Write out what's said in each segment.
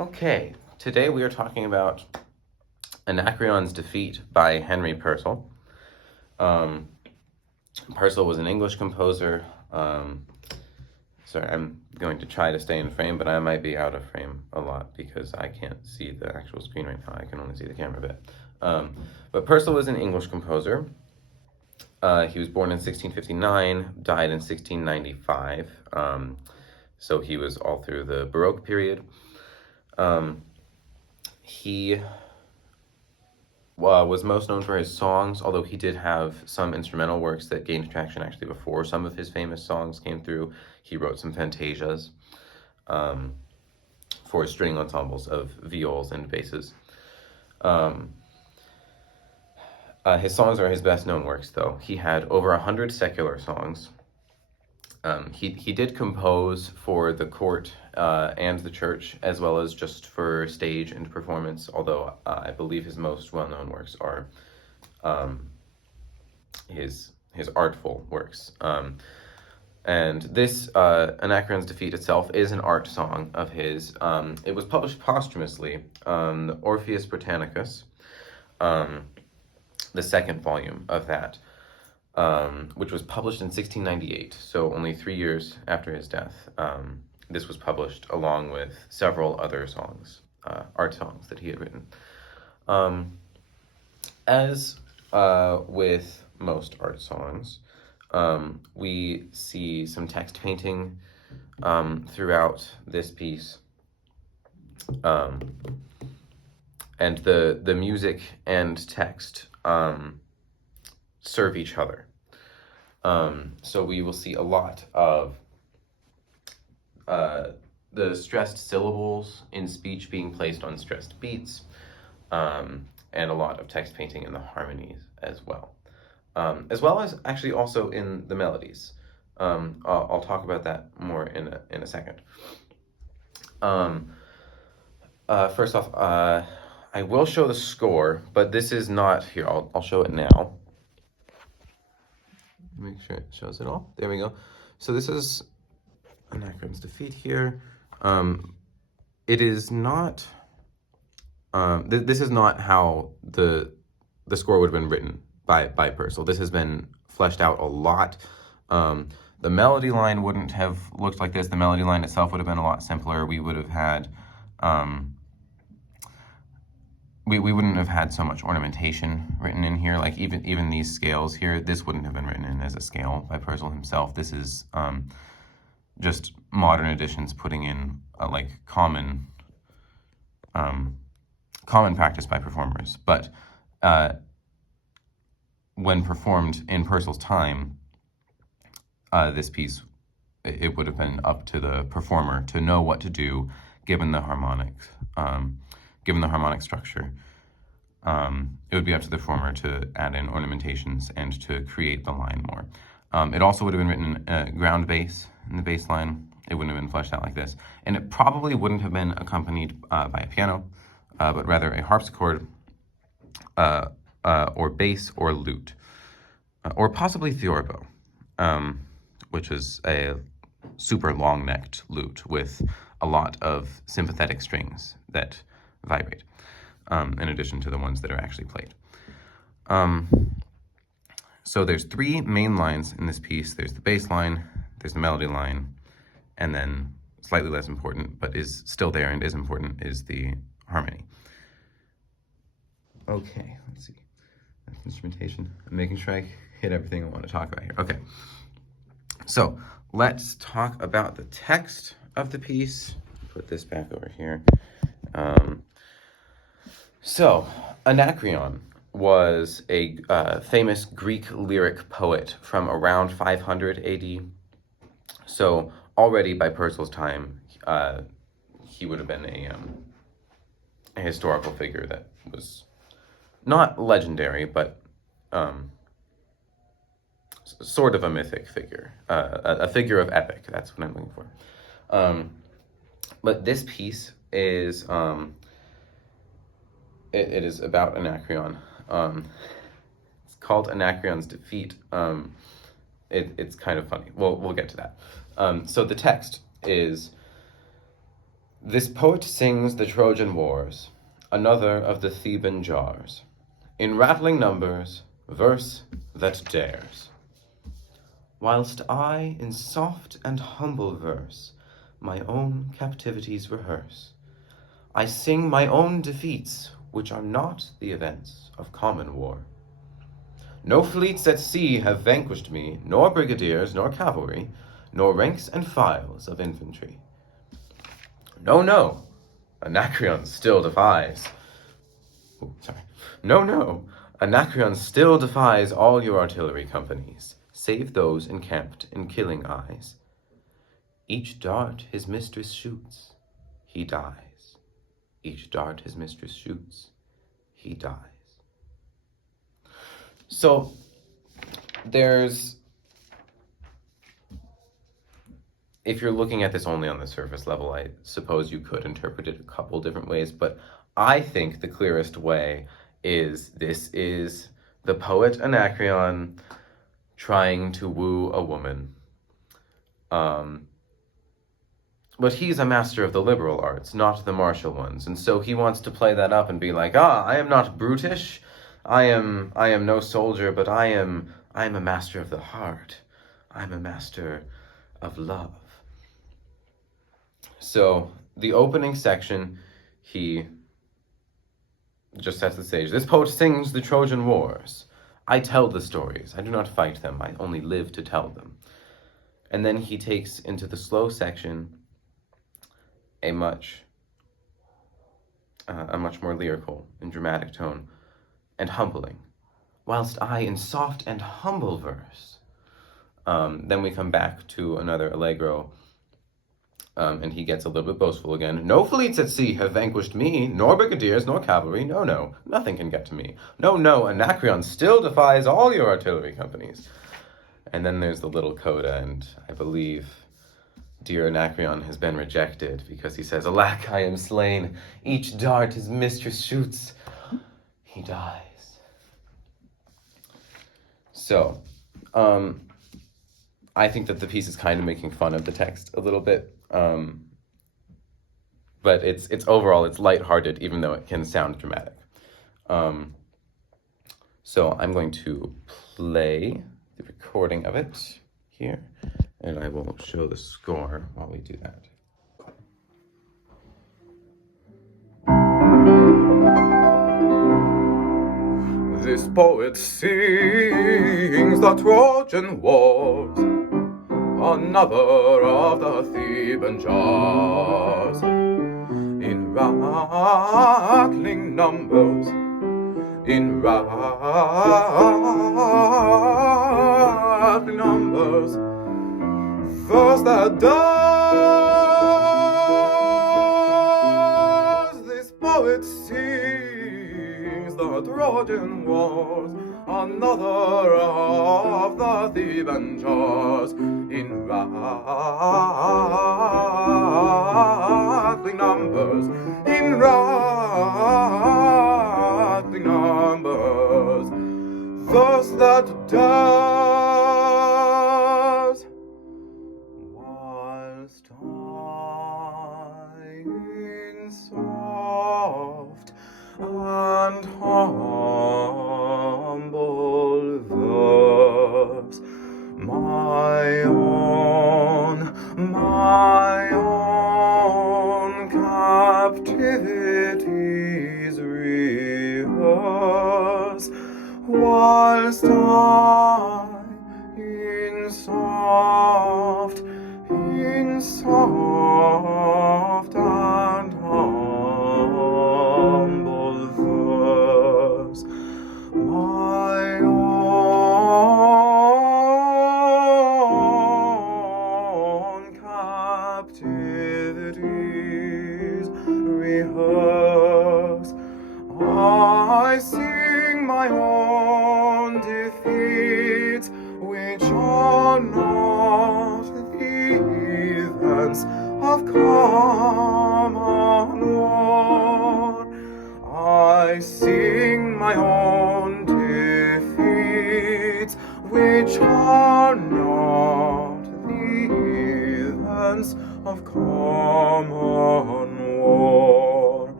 Okay, today we are talking about Anacreon's Defeat by Henry Purcell. Um, Purcell was an English composer. Sorry, I'm going to try to stay in frame, but I might be out of frame a lot because I can't see the actual screen right now. I can only see the camera bit. But Purcell was an English composer. He was born in 1659, died in 1695. So he was all through the Baroque period. He was most known for his songs, although he did have some instrumental works that gained traction actually before some of his famous songs came through. He wrote some fantasias for string ensembles of viols and basses. His songs are his best known works, though. He had over 100 secular songs. He did compose for the court and the church, as well as just for stage and performance, although I believe his most well-known works are his artful works. And this, Anacreon's Defeat itself, is an art song of his. It was published posthumously, the Orpheus Britannicus, the second volume of that. Which was published in 1698, so only 3 years after his death. This was published along with several other songs, art songs that he had written. As with most art songs, we see some text painting throughout this piece. And the music and text serve each other. So we will see a lot of the stressed syllables in speech being placed on stressed beats, and a lot of text painting in the harmonies as well as actually also in the melodies. I'll talk about that more in a second. First off, I will show the score, but this is not here. I'll show it now. Make sure it shows it all. There we go. So this is Anacreon's Defeat here. It is not. This is not how the score would have been written by Purcell. This has been fleshed out a lot. The melody line wouldn't have looked like this. The melody line itself would have been a lot simpler. We would have had. We wouldn't have had so much ornamentation written in here. Like even these scales here, this wouldn't have been written in as a scale by Purcell himself. This is just modern editions putting in like common practice by performers. But when performed in Purcell's time, this piece, it would have been up to the performer to know what to do given the harmonics. Given the harmonic structure, it would be up to the performer to add in ornamentations and to create the line more. It also would have been written in ground bass in the bass line. It wouldn't have been fleshed out like this. And it probably wouldn't have been accompanied by a piano, but rather a harpsichord, or bass or lute, or possibly theorbo, which is a super long-necked lute with a lot of sympathetic strings that vibrate, in addition to the ones that are actually played. So there's 3 main lines in this piece. There's the bass line, there's the melody line, and then slightly less important, but is still there and is important, is the harmony. Okay, let's see. That's instrumentation. I'm making sure I hit everything I want to talk about here. Okay, so let's talk about the text of the piece. Put this back over here. So, Anacreon was a famous Greek lyric poet from around 500 AD. So, already by Purcell's time, he would have been a historical figure that was not legendary, but sort of a mythic figure, a figure of epic. That's what I'm looking for. But this piece is it is about Anacreon. It's called Anacreon's Defeat. It's kind of funny. We'll get to that. So the text is This poet sings the Trojan wars, another of the Theban jars, in rattling numbers, verse that dares. Whilst I, in soft and humble verse, my own captivities rehearse, I sing my own defeats, which are not the events of common war. No fleets at sea have vanquished me, nor brigadiers, nor cavalry, nor ranks and files of infantry. No, no, Anacreon still defies. No, Anacreon still defies all your artillery companies, save those encamped in killing eyes. Each dart his mistress shoots, he dies. Each dart his mistress shoots, he dies. So, if you're looking at this only on the surface level, I suppose you could interpret it a couple different ways, but I think the clearest way is this is the poet Anacreon trying to woo a woman. But he's a master of the liberal arts, not the martial ones, and so he wants to play that up and be like, I am not brutish, I am no soldier, but I am a master of the heart. I'm a master of love. So the opening section, he just sets the stage. This poet sings the Trojan wars. I tell the stories. I do not fight them. I only live to tell them. And then he takes into the slow section a much more lyrical and dramatic tone and humbling. Whilst I in soft and humble verse. Then we come back to another allegro, and he gets a little bit boastful again. No fleets at sea have vanquished me, nor brigadiers, nor cavalry. No, nothing can get to me. No, Anacreon still defies all your artillery companies. And then there's the little coda, and I believe dear Anacreon has been rejected because he says, Alack, I am slain. Each dart his mistress shoots, he dies. So, I think that the piece is kind of making fun of the text a little bit, but it's overall, it's lighthearted, even though it can sound dramatic. So I'm going to play the recording of it here, and I will show the score while we do that. This poet sings the Trojan wars, another of the Theban jars, in rattling numbers, in rattling numbers, verse that does. This poet sings the Trojan wars, another of the Theban jars, in rattling numbers, in rattling numbers, verse that does. Whilst I in soft and humble verse, my own captivities rehearse, whilst I in soft and humble verse, my own captivities rehearse. I sing my own defeat,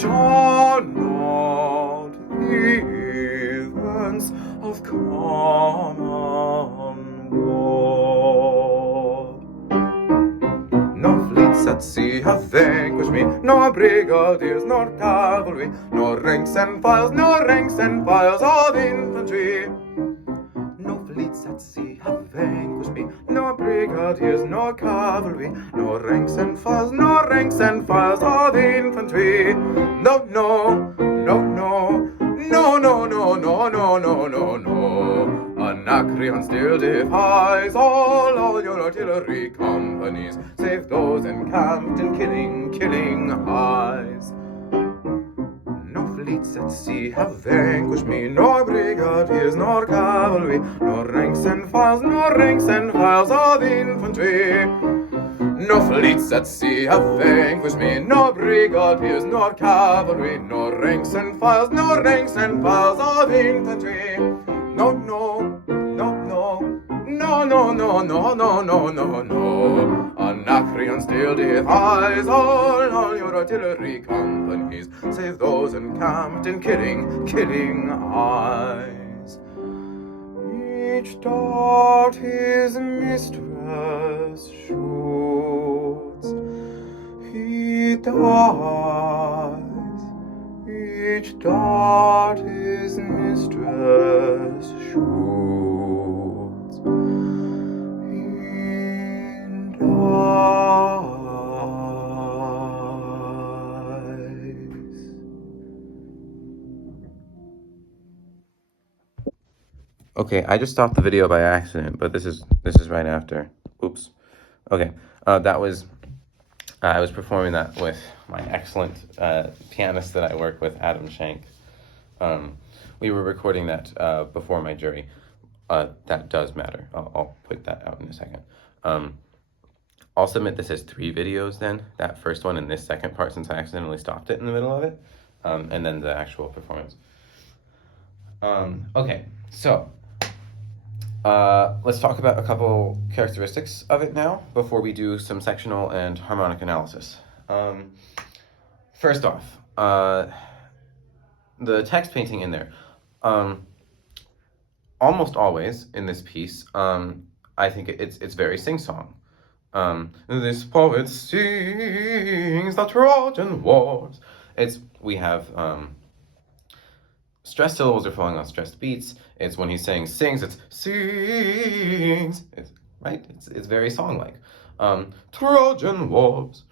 shall not the events of common war. No fleets at sea have vanquished me, nor brigadiers, nor cavalry, nor ranks and files of infantry. No fleets at sea have vanquished me, nor brigadiers, nor cavalry, nor ranks and files of infantry. No, no, no, no, no, no, no, no, no, no, no, no. Anacreon still defies all your artillery companies, save those encamped in killing eyes. No fleets at sea have vanquished me, nor brigadiers, nor cavalry, nor ranks and files of infantry. No fleets at sea have vanquished me, nor brigadiers, nor cavalry, nor ranks and files of infantry. No, no, no, no, no, no, no, no, no, no, no, no. Anacreon still defies all your artillery companies, save those encamped in killing eyes. Each dart his mistress shoots, he dies. Each dart his mistress shoots, he dies. Okay, I just stopped the video by accident, but this is right after. Oops. Okay, that was I was performing that with my excellent pianist that I work with, Adam Shank. We were recording that before my jury. That does matter. I'll put that out in a second. I'll submit this as 3 videos then, that first one and this second part, since I accidentally stopped it in the middle of it, and then the actual performance. Okay, so let's talk about a couple characteristics of it now before we do some sectional and harmonic analysis. First off, the text painting in there. Almost always in this piece, I think it's very sing-song. This poet sings the Trojan wars. We have stressed syllables are falling on stressed beats. It's when he's saying sings, it's sings. Right? It's very song-like. Trojan wars.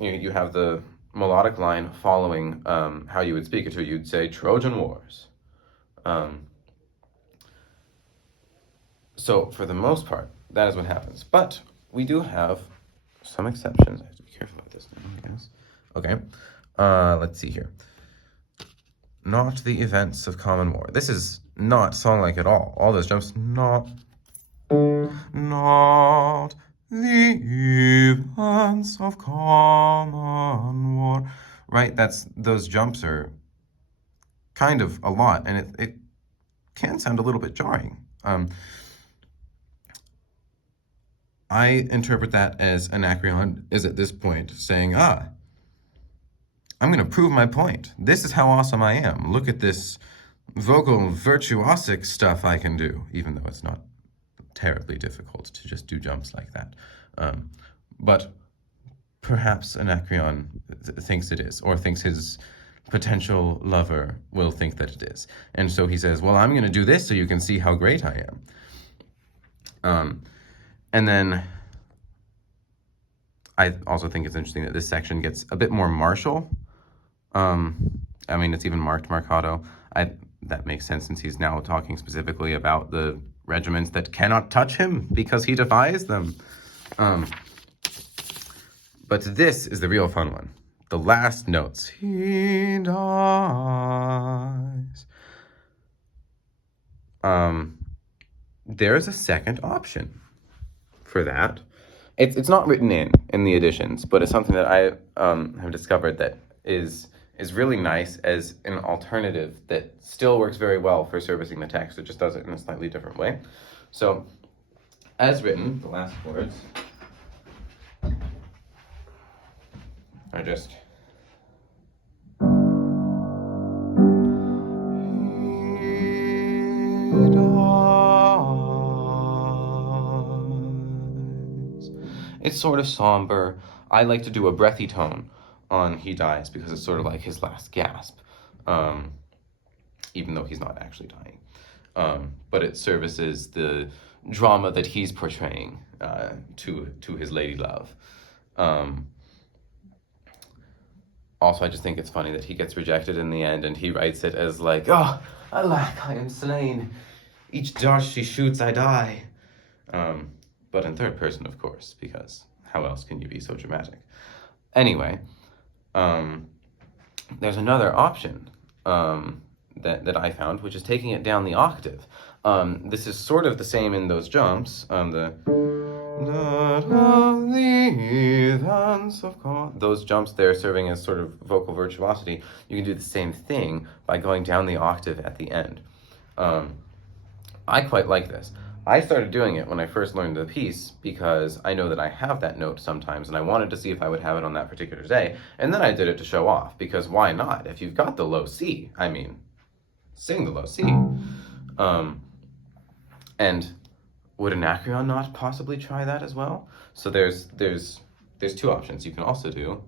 You have the melodic line following how you would speak it to. You'd say Trojan wars. So for the most part, that is what happens. But we do have some exceptions. I have to be careful about this now, I guess. Okay. Let's see here. Not the events of common war. This is not song-like at all. All those jumps, not the events of common war. Right? Those jumps are kind of a lot, and it can sound a little bit jarring. I interpret that as Anacreon is at this point saying, I'm going to prove my point. This is how awesome I am. Look at this vocal virtuosic stuff I can do, even though it's not terribly difficult to just do jumps like that. But perhaps Anacreon thinks it is, or thinks his potential lover will think that it is. And so he says, well, I'm going to do this so you can see how great I am. And then I also think it's interesting that this section gets a bit more martial. I mean, it's even marked Marcato. That makes sense since he's now talking specifically about the regiments that cannot touch him because he defies them. But this is the real fun one. The last notes. He dies. There's a second option for that. It's not written in the editions, but it's something that I have discovered that is really nice as an alternative that still works very well for servicing the text. It just does it in a slightly different way. So, as written, the last words are just sort of somber. I like to do a breathy tone on He Dies because it's sort of like his last gasp, even though he's not actually dying. But it services the drama that he's portraying to his lady love. Also, I just think it's funny that he gets rejected in the end, and he writes it as like, "Oh, alack, I am slain. Each dart she shoots, I die." But in third person, of course, because how else can you be so dramatic? Anyway, there's another option that I found, which is taking it down the octave. This is sort of the same in those jumps. Those jumps there serving as sort of vocal virtuosity. You can do the same thing by going down the octave at the end. I quite like this. I started doing it when I first learned the piece because I know that I have that note sometimes, and I wanted to see if I would have it on that particular day, and then I did it to show off, because why not? If you've got the low C, I mean, sing the low C. And would Anacreon not possibly try that as well? So there's two options. You can also do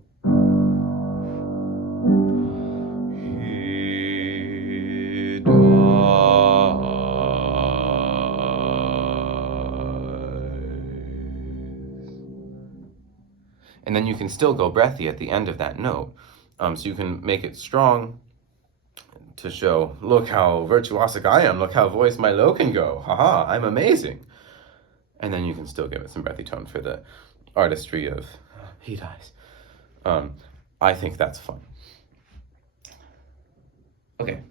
He dies. And then you can still go breathy at the end of that note. So you can make it strong to show, look how virtuosic I am, look how voice my low can go, haha, I'm amazing. And then you can still give it some breathy tone for the artistry of He Dies. I think that's fun. Okay,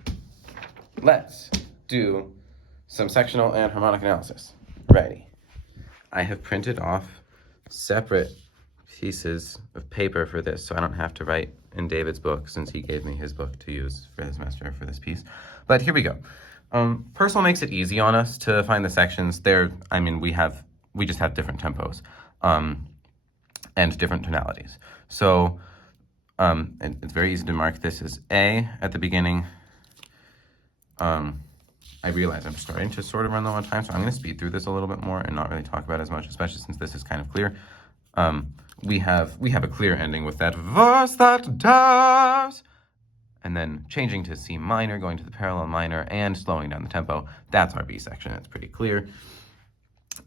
let's do some sectional and harmonic analysis. Ready. I have printed off separate pieces of paper for this, so I don't have to write in David's book, since he gave me his book to use for the semester for this piece. But here we go. Purcell makes it easy on us to find the sections. We just have different tempos and different tonalities. So it's very easy to mark this as A at the beginning. I realize I'm starting to sort of run low on time, so I'm going to speed through this a little bit more and not really talk about it as much, especially since this is kind of clear. We have a clear ending with that verse that does, and then changing to C minor, going to the parallel minor, and slowing down the tempo. That's our B section. It's pretty clear.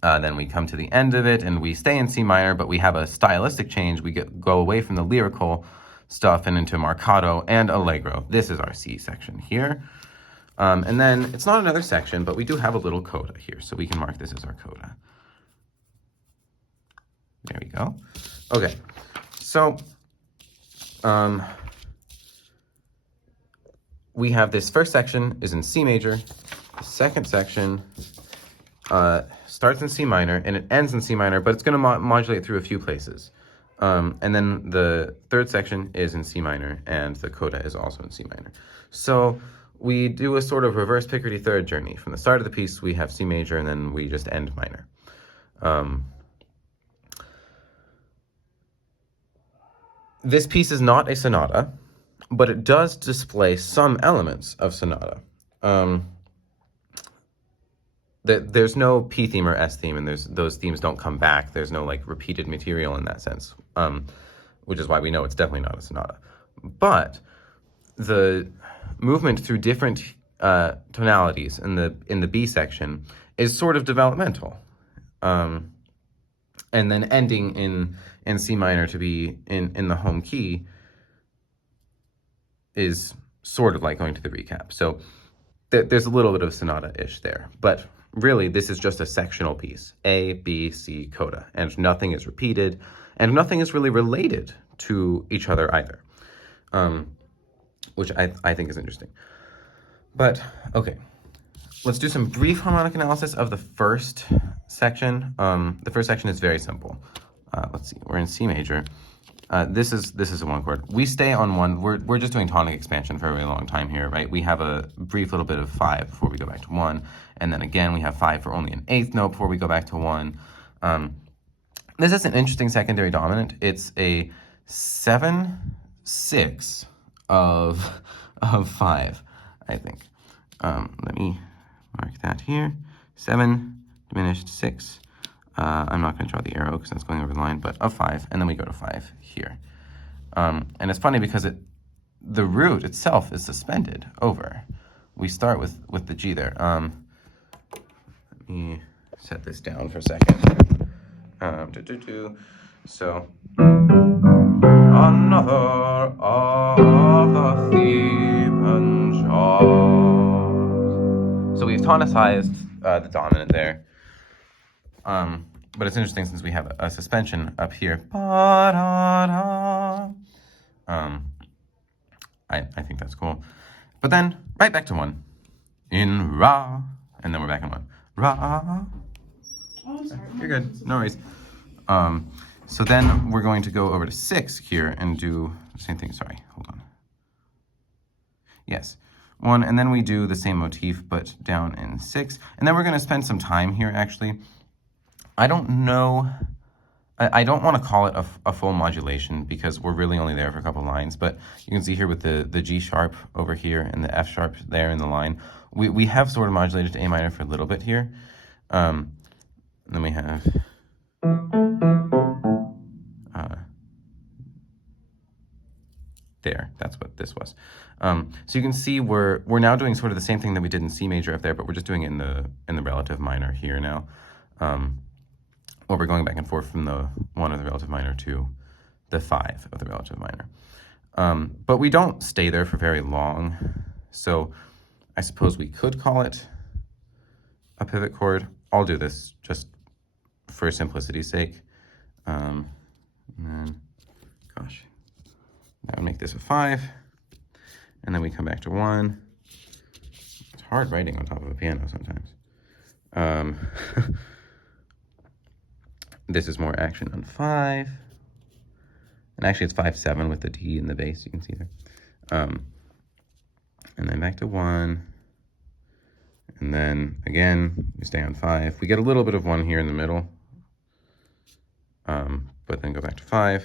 Then we come to the end of it, and we stay in C minor, but we have a stylistic change. We go away from the lyrical stuff and into marcato and allegro. This is our C section here. And then it's not another section, but we do have a little coda here, so we can mark this as our coda. There we go. Okay, so we have this first section is in C major. The second section starts in C minor, and it ends in C minor, but it's going to modulate through a few places. And then the third section is in C minor, and the coda is also in C minor. So we do a sort of reverse Picardy third journey. From the start of the piece, we have C major, and then we just end minor. This piece is not a sonata, but it does display some elements of sonata. There's no P theme or S theme, and those themes don't come back. There's no like repeated material in that sense, which is why we know it's definitely not a sonata. But the movement through different tonalities in the B section is sort of developmental, and then ending in C minor to be in the home key is sort of like going to the recap. So there's a little bit of sonata-ish there, but really this is just a sectional piece, A, B, C, coda, and nothing is repeated, and nothing is really related to each other either, which I think is interesting. But, okay, let's do some brief harmonic analysis of the first section. The first section is very simple. Let's see, we're in C major. This is a one chord. We stay on one. We're just doing tonic expansion for a really long time here, right? We have a brief little bit of 5 before we go back to 1, and then again we have 5 for only an 8th note before we go back to 1. This is an interesting secondary dominant. It's a 7/6 of 5, I think. Let me mark that here. 7 diminished 6 I'm not going to draw the arrow because that's going over the line, but of 5, and then we go to 5 here. And it's funny because the root itself is suspended over. We start with the G there. Let me set this down for a second. So, another of the Theban jaws. So we've tonicized the dominant there. But it's interesting since we have a suspension up here. I think that's cool. But then, right back to 1. In Ra. And then we're back in 1. Ra. Oh, I'm sorry. You're good. No worries. So then we're going to go over to 6 here and do the same thing. Sorry, hold on. Yes. 1, and then we do the same motif, but down in 6. And then we're going to spend some time here, actually. I don't know. I don't want to call it a full modulation because we're really only there for a couple lines, but you can see here with the G sharp over here and the F sharp there in the line, we have sort of modulated to A minor for a little bit here. Then we have there, that's what this was. So you can see we're now doing sort of the same thing that we did in C major up there, but we're just doing it in the relative minor here now. Or we're going back and forth from the 1 of the relative minor to the 5 of the relative minor. But we don't stay there for very long, so I suppose we could call it a pivot chord. I'll do this just for simplicity's sake. And then, gosh, that would make this a 5. And then we come back to 1. It's hard writing on top of a piano sometimes. This is more action on 5. And actually it's 5-7 with the D and the bass, you can see there. And then back to 1. And then again, we stay on 5. We get a little bit of 1 here in the middle. But then go back to 5.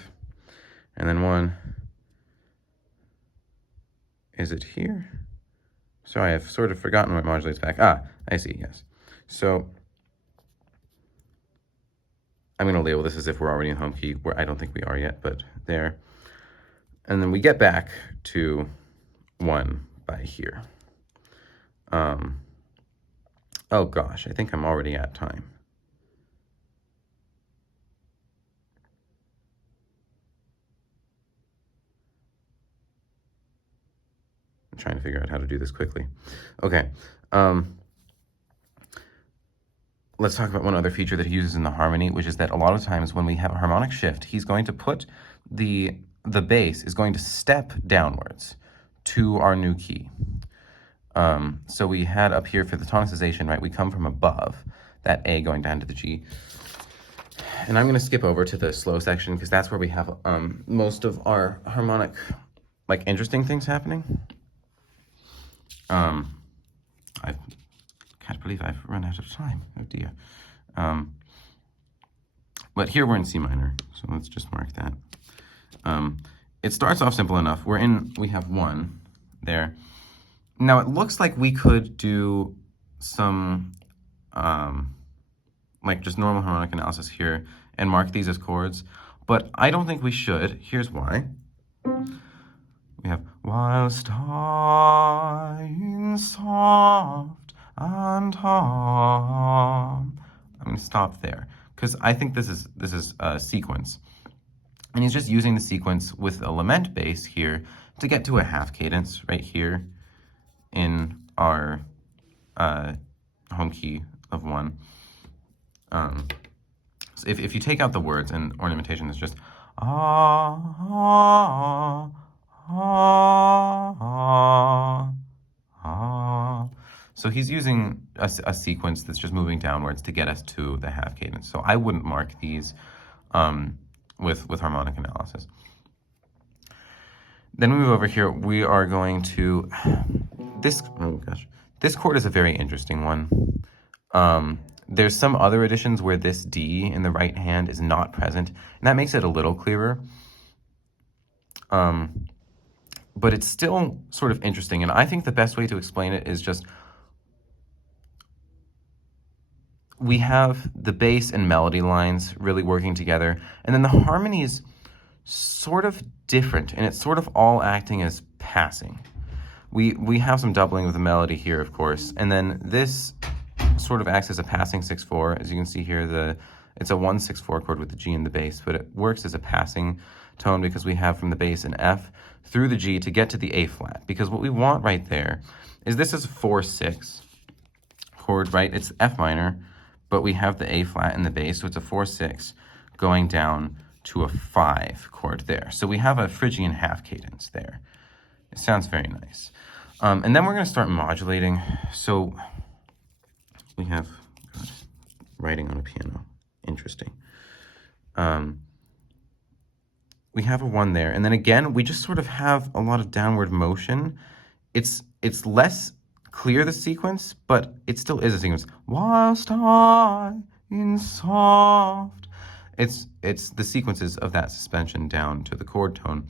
And then 1. Is it here? Sorry, I've sort of forgotten what modulates back. Ah, I see, yes. So I'm going to label this as if we're already in home key, where I don't think we are yet, but there. And then we get back to 1 by here. Oh gosh, I think I'm already at time. I'm trying to figure out how to do this quickly. Okay. Let's talk about one other feature that he uses in the harmony, which is that a lot of times when we have a harmonic shift, he's going to put the bass is going to step downwards to our new key. So we had up here for the tonicization, right, we come from above, that A going down to the G. And I'm going to skip over to the slow section because that's where we have most of our harmonic, like, interesting things happening. I can't believe I've run out of time. Oh dear. But here we're in C minor, so let's just mark that. It starts off simple enough. We have 1 there. Now it looks like we could do some like just normal harmonic analysis here and mark these as chords, but I don't think we should. Here's why. We have whilst dying soft and calm. I'm going to stop there because I think this is a sequence, and he's just using the sequence with a lament bass here to get to a half cadence right here in our home key of 1. So if you take out the words and ornamentation, it's just ah. So he's using a sequence that's just moving downwards to get us to the half cadence. So I wouldn't mark these with harmonic analysis. Then we move over here. We are going to this chord is a very interesting one. There's some other editions where this D in the right hand is not present, and that makes it a little clearer. But it's still sort of interesting, and I think the best way to explain it is just we have the bass and melody lines really working together, and then the harmony is sort of different, and it's sort of all acting as passing. We have some doubling of the melody here, of course, and then this sort of acts as a passing 6/4. As you can see here, it's a 1/6/4 chord with the G and the bass, but it works as a passing tone because we have from the bass an F through the G to get to the A flat. Because what we want right there is this is a 4/6 chord, right? It's F minor, but we have the A flat in the bass, so it's a 4/6 going down to a 5 chord there. So we have a Phrygian half cadence there. It sounds very nice. And then we're going to start modulating. So we have writing on a piano. Interesting. We have a 1 there. And then again, we just sort of have a lot of downward motion. It's less clear, the sequence, but it still is a sequence. Whilst I in soft. It's the sequences of that suspension down to the chord tone.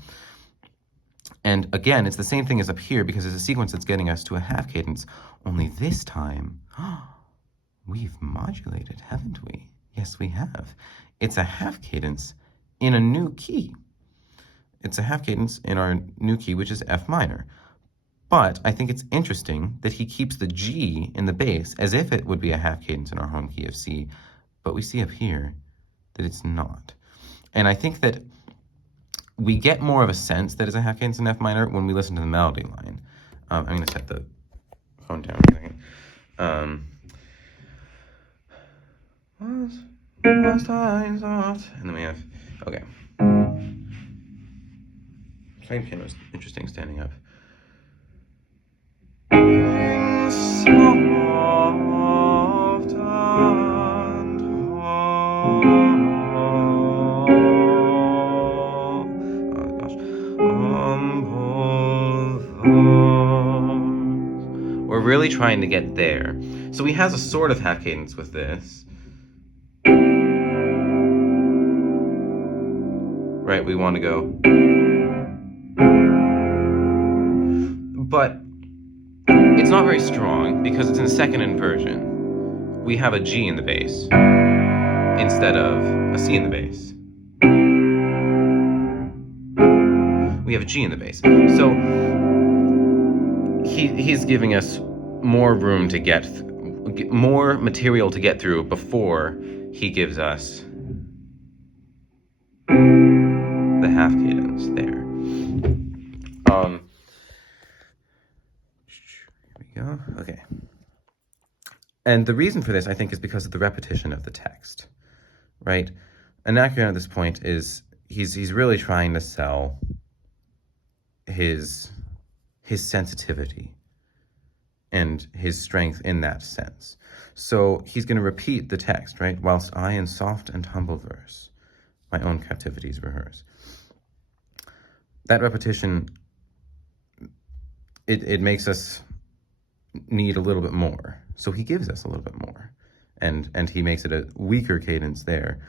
And again, it's the same thing as up here because it's a sequence that's getting us to a half cadence. Only this time, we've modulated, haven't we? Yes, we have. It's a half cadence in a new key. It's a half cadence in our new key, which is F minor. But I think it's interesting that he keeps the G in the bass as if it would be a half cadence in our home key of C. But we see up here that it's not. And I think that we get more of a sense that it's a half cadence in F minor when we listen to the melody line. I'm going to set the phone down for a second. And then we have, okay. Playing piano is interesting standing up. Soft and we're really trying to get there. So he has a sort of half cadence with this. Right, we want to go. But it's not very strong because it's in the second inversion. We have a G in the bass instead of a C in the bass. We have a G in the bass. So he's giving us more room to get, more material to get through before he gives us the half cadence there. Here we go. Okay. And the reason for this, I think, is because of the repetition of the text, right? Anacreon at this point is, he's really trying to sell his sensitivity and his strength in that sense. So he's going to repeat the text, right? Whilst I in soft and humble verse, my own captivities rehearse. That repetition, it makes us need a little bit more. So he gives us a little bit more. And he makes it a weaker cadence there.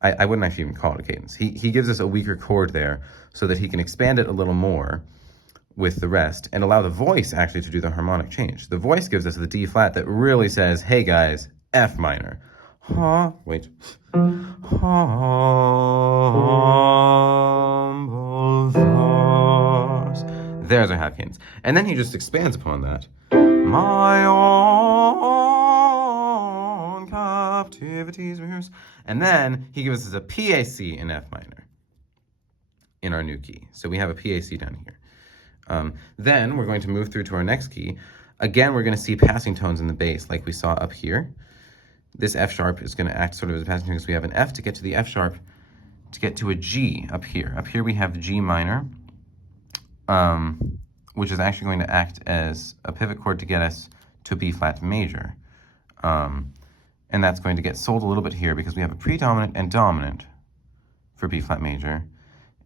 I wouldn't actually even call it a cadence. He gives us a weaker chord there so that he can expand it a little more with the rest and allow the voice actually to do the harmonic change. The voice gives us the D flat that really says, hey guys, F minor. Wait. There's our half cadence. And then he just expands upon that. My own captivities rehearse. And then he gives us a PAC in F minor in our new key. So we have a PAC down here. Then we're going to move through to our next key. Again, we're going to see passing tones in the bass like we saw up here. This F sharp is going to act sort of as a passing tone because we have an F to get to the F sharp to get to a G up here. Up here we have G minor, which is actually going to act as a pivot chord to get us to B flat major. And that's going to get sold a little bit here because we have a predominant and dominant for B flat major.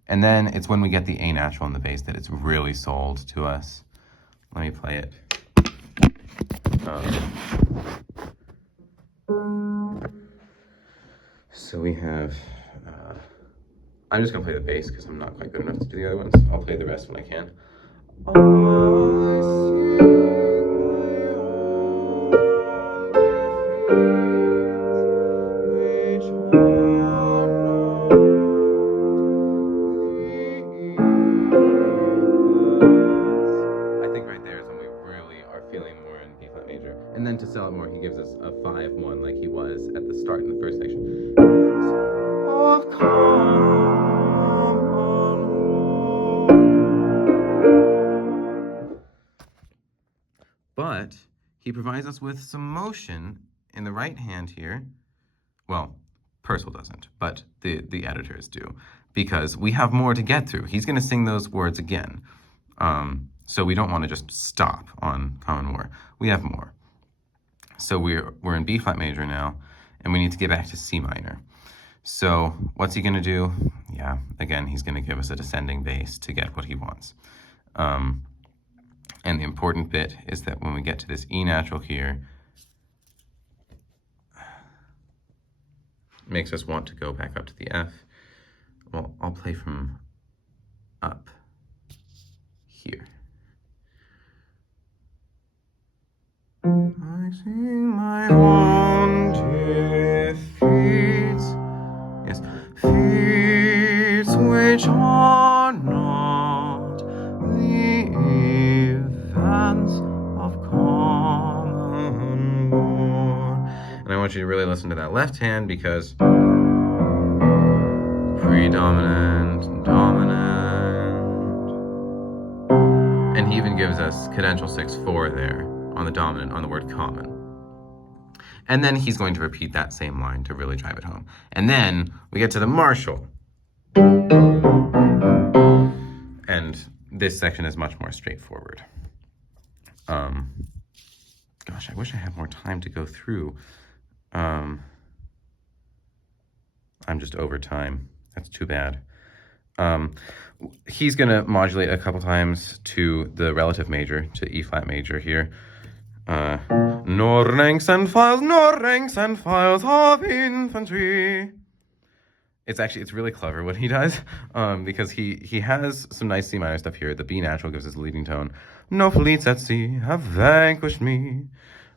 And then it's when we get the A natural in the bass that it's really sold to us. Let me play it. So we have, I'm just going to play the bass because I'm not quite good enough to do the other ones. I'll play the rest when I can. I gives us a 5-1 like he was at the start in the first section. But he provides us with some motion in the right hand here. Well, Purcell doesn't, but the editors do, because we have more to get through. He's going to sing those words again. So we don't want to just stop on Common War. We have more. So we're in B flat major now, and we need to get back to C minor. So what's he going to do? Yeah, again, he's going to give us a descending bass to get what he wants. And the important bit is that when we get to this E natural here, makes us want to go back up to the F. Well, I'll play from up here. I sing my haunted feats, yes, feats which are not the events of common war. And I want you to really listen to that left hand, because predominant, dominant. And he even gives us cadential 6/4 there on the dominant, on the word common. And then he's going to repeat that same line to really drive it home. And then we get to the martial. And this section is much more straightforward. Gosh, I wish I had more time to go through. I'm just over time. That's too bad. He's going to modulate a couple times to the relative major, to E flat major here. Nor ranks and files of infantry. It's really clever what he does, because he has some nice C minor stuff here. The B natural gives us a leading tone. No fleets at sea have vanquished me.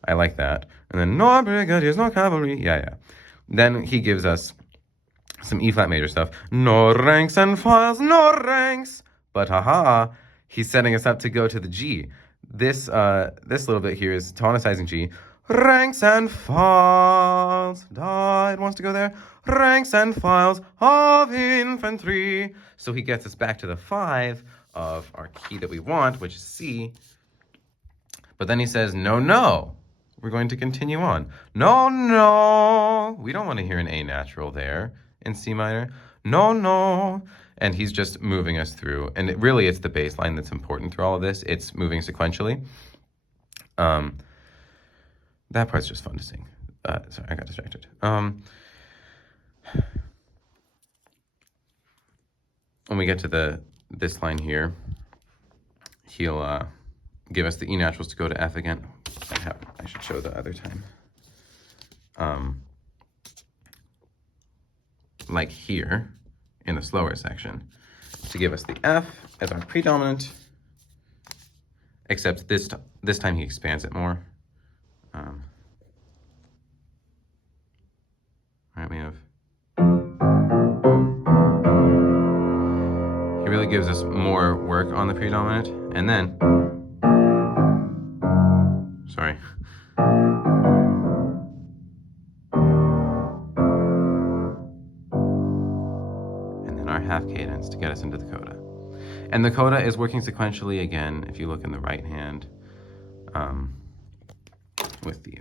I like that. And then nor brigadiers, nor cavalry. Yeah. Then he gives us some E flat major stuff. Nor ranks and files, nor ranks. But haha, he's setting us up to go to the G. This little bit here is tonicizing G. Ranks and files. It wants to go there. Ranks and files of infantry. So he gets us back to the 5 of our key that we want, which is C. But then he says, no. We're going to continue on. No. We don't want to hear an A natural there in C minor. No. And he's just moving us through. And it's the bass line that's important through all of this. It's moving sequentially. That part's just fun to sing. Sorry, I got distracted. When we get to this line here, he'll give us the E naturals to go to F again. I should show the other time. Like here, in the slower section, to give us the F as our predominant, except this time he expands it more. Right, we have. He really gives us more work on the predominant, and then. Sorry. Our half cadence to get us into the coda. And the coda is working sequentially again, if you look in the right hand, with the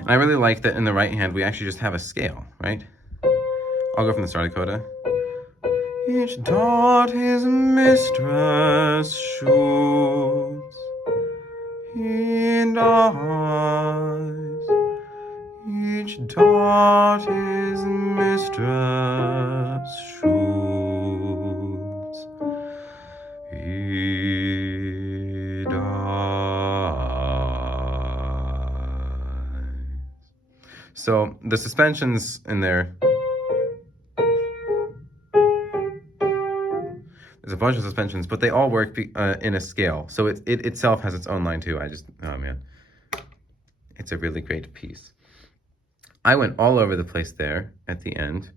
And I really like that in the right hand we actually just have a scale, right? I'll go from the start of coda. Each dart his mistress shoots, he dies. Each dart his mistress shoots, he dies. So the suspensions in there, There's a bunch of suspensions, but they all work in a scale. So it itself has its own line too. Oh man. It's a really great piece. I went all over the place there at the end.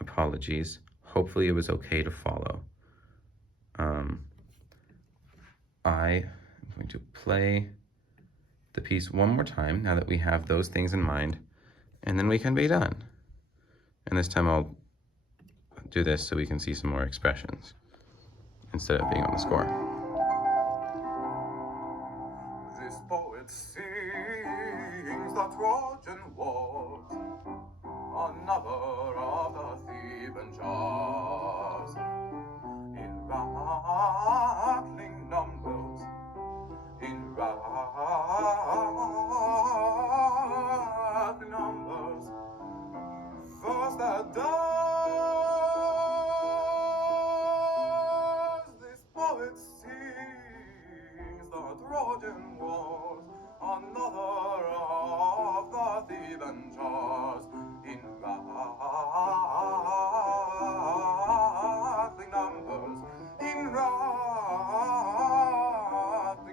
Apologies. Hopefully it was okay to follow. I am going to play the piece one more time now that we have those things in mind, and then we can be done. And this time I'll do this so we can see some more expressions instead of being on the score. This poet sings the Trojan Wars, another of the Theban jars. In rattling numbers, in rattling numbers, first the does. This poet sings the Trojan Wars, another of the Theban jars. In rattling numbers, in rattling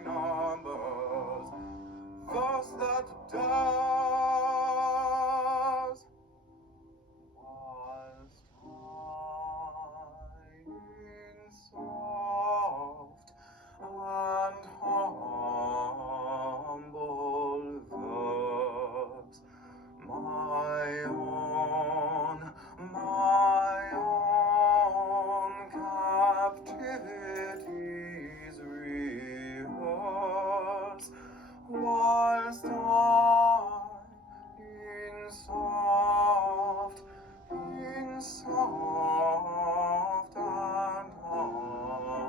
numbers, verse that does. Whilst I in soft and humble verbs my own captivities rehearse, whilst I in soft and humble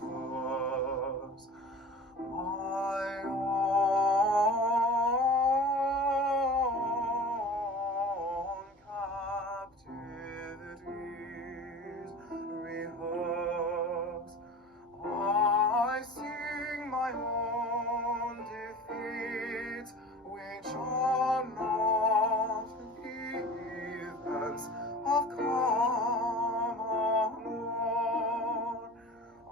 verbs my own captivities rehearse. I sing my own defeats, which are not events of common war.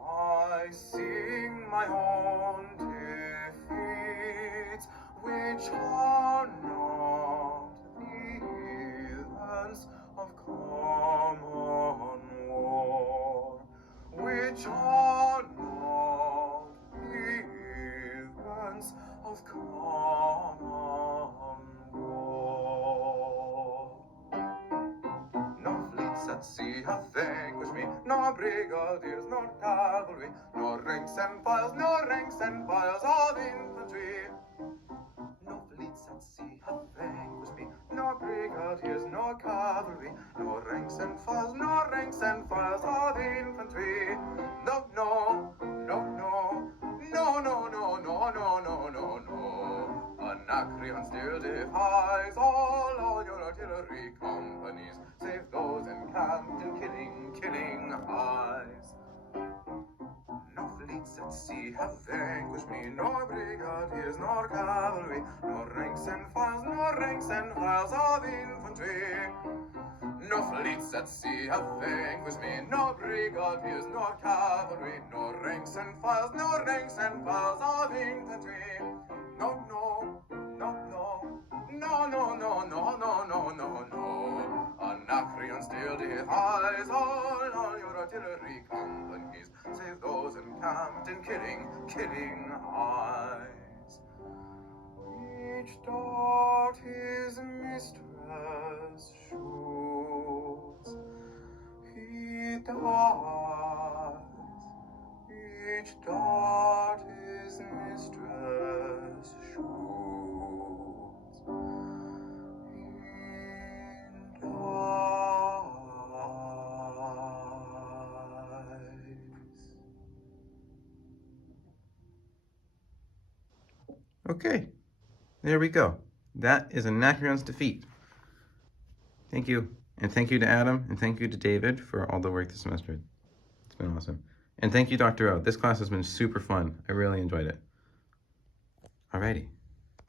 I sing my own defeats, which are not events of common war, which are not events of common war. No fleets at sea have vanquished me, nor brigadiers, nor cavalry, nor ranks and files of infantry. No fleets at sea have vanquished me, nor brigadiers, nor cavalry, nor ranks and files of infantry. No, no, no, no, no, no, no, no, no, no, no, no. Anacreon still defies all your artillery companies, save those encamped in killing eyes. No fleets at sea have vanquished me, nor brigadiers, nor cavalry, nor ranks and files of infantry. No fleets at sea have vanquished me, nor brigadiers, nor cavalry, nor ranks and files of infantry. No, no, no, no, no, no, no, no, no, no, no, no. Anacreon still defies all your artillery companies, save those encamped in killing eyes. Each dart his mistress shoots, he dies. Each dart his mistress shoots, he dies. Okay, there we go. That is Anacreon's defeat. Thank you. And thank you to Adam, and thank you to David for all the work this semester. It's been awesome. And thank you, Dr. O. This class has been super fun. I really enjoyed it. Alrighty.